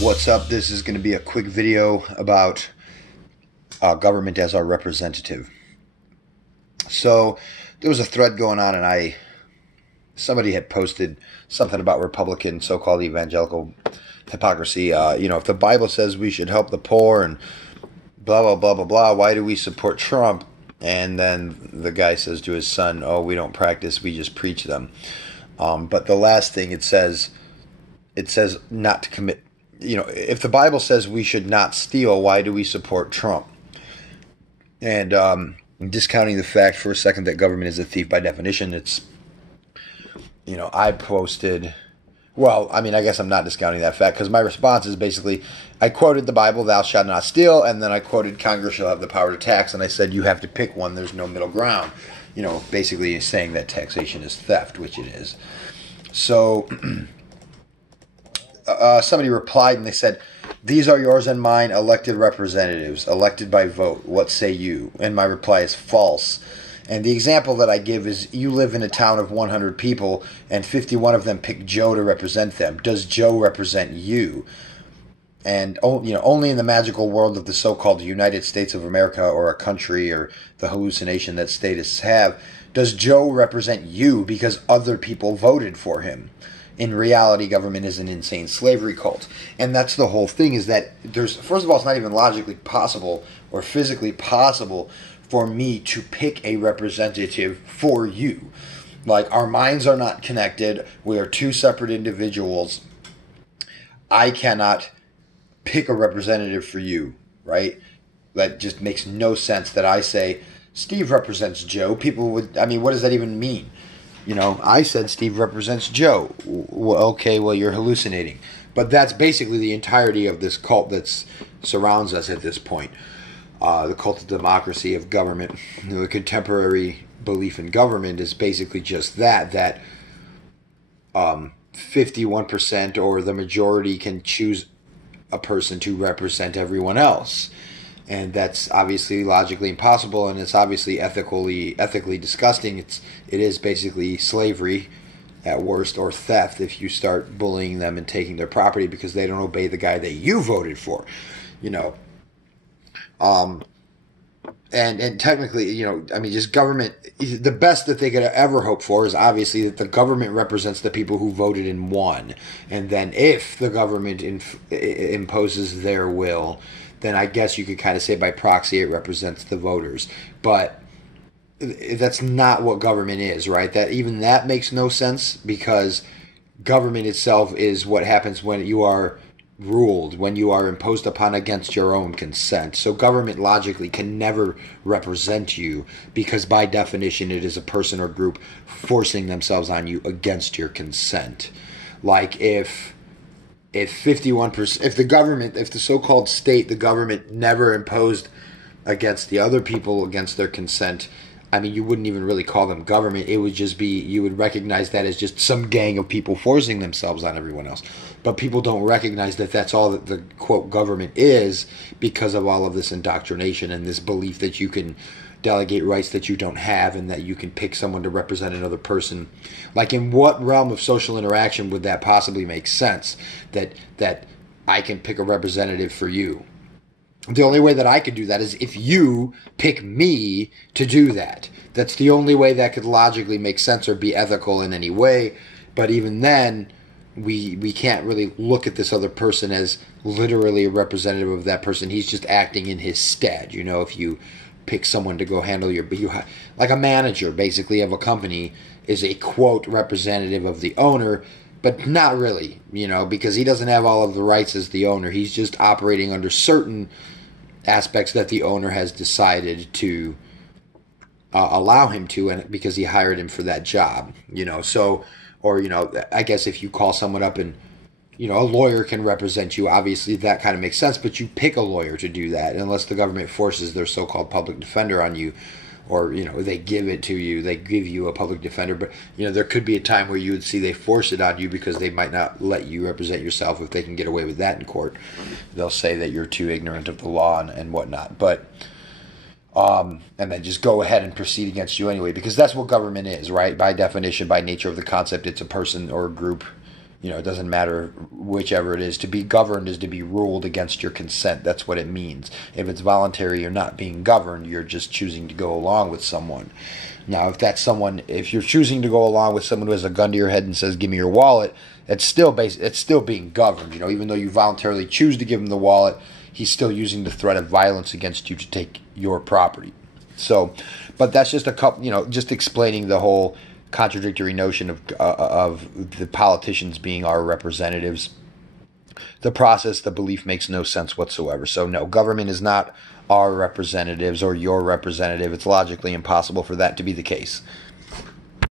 What's up? This is going to be a quick video about government as our representative. So there was a thread going on, and somebody had posted something about Republican so-called evangelical hypocrisy. If the Bible says we should help the poor and blah blah blah blah blah, why do we support Trump? And then the guy says to his son, "Oh, we don't practice; we just preach them." But the last thing it says not to commit. If the Bible says we should not steal, why do we support Trump? And discounting the fact for a second that government is a thief by definition, I posted, I guess I'm not discounting that fact, because my response is basically, I quoted the Bible, thou shalt not steal, and then I quoted Congress shall have the power to tax, and I said you have to pick one, there's no middle ground. Basically saying that taxation is theft, which it is. So somebody replied and they said, "These are yours and mine, elected representatives, elected by vote. What say you?" And my reply is false. And the example that I give is, you live in a town of 100 people and 51 of them pick Joe to represent them. Does Joe represent you? And only in the magical world of the so-called United States of America, or a country, or the hallucination that statists have, does Joe represent you because other people voted for him. In reality, government is an insane slavery cult. And that's the whole thing, is that first of all, it's not even logically possible or physically possible for me to pick a representative for you. Like, our minds are not connected. We are two separate individuals. I cannot pick a representative for you, right? That just makes no sense that I say, Steve represents Joe. People would, what does that even mean? I said Steve represents Joe. Okay, well, you're hallucinating. But that's basically the entirety of this cult that surrounds us at this point. The cult of democracy, of government. The contemporary belief in government is basically just that 51% or the majority can choose a person to represent everyone else. And that's obviously logically impossible, and it's obviously ethically disgusting. It is basically slavery at worst, or theft if you start bullying them and taking their property because they don't obey the guy that you voted for. And technically, just government, the best that they could ever hope for is obviously that the government represents the people who voted and won. And then if the government imposes their will, then I guess you could kind of say by proxy it represents the voters. But that's not what government is, right? That makes no sense, because government itself is what happens when you are ruled, when you are imposed upon against your own consent. So government logically can never represent you, because by definition it is a person or group forcing themselves on you against your consent. Like if 51%, if the so-called state, the government, never imposed against the other people against their consent, you wouldn't even really call them government. It would just be, you would recognize that as just some gang of people forcing themselves on everyone else. But people don't recognize that that's all that the, quote, government is, because of all of this indoctrination and this belief that you can delegate rights that you don't have, and that you can pick someone to represent another person. Like, in what realm of social interaction would that possibly make sense, that I can pick a representative for you? The only way that I could do that is if you pick me to do that. That's the only way that could logically make sense or be ethical in any way. But even then, we can't really look at this other person as literally a representative of that person. He's just acting in his stead. If you pick someone to go handle like a manager, basically, of a company is a, quote, representative of the owner, but not really, because he doesn't have all of the rights as the owner. He's just operating under certain aspects that the owner has decided to allow him to, and because he hired him for that job, so, or, I guess if you call someone up and, a lawyer can represent you, obviously that kind of makes sense, but you pick a lawyer to do that, unless the government forces their so-called public defender on you, or, they give it to you, they give you a public defender. But, there could be a time where you would see they force it on you because they might not let you represent yourself if they can get away with that in court. They'll say that you're too ignorant of the law and whatnot. But, and then just go ahead and proceed against you anyway, because that's what government is, right? By definition, by nature of the concept, it's a person or a group It doesn't matter whichever it is. To be governed is to be ruled against your consent. That's what it means. If it's voluntary, you're not being governed. You're just choosing to go along with someone. Now, if you're choosing to go along with someone who has a gun to your head and says, "Give me your wallet," it's still being governed. Even though you voluntarily choose to give him the wallet, he's still using the threat of violence against you to take your property. So, but that's just a couple. Just explaining the whole contradictory notion of the politicians being our representatives. The process, the belief makes no sense whatsoever. So no, government is not our representatives or your representative. It's logically impossible for that to be the case.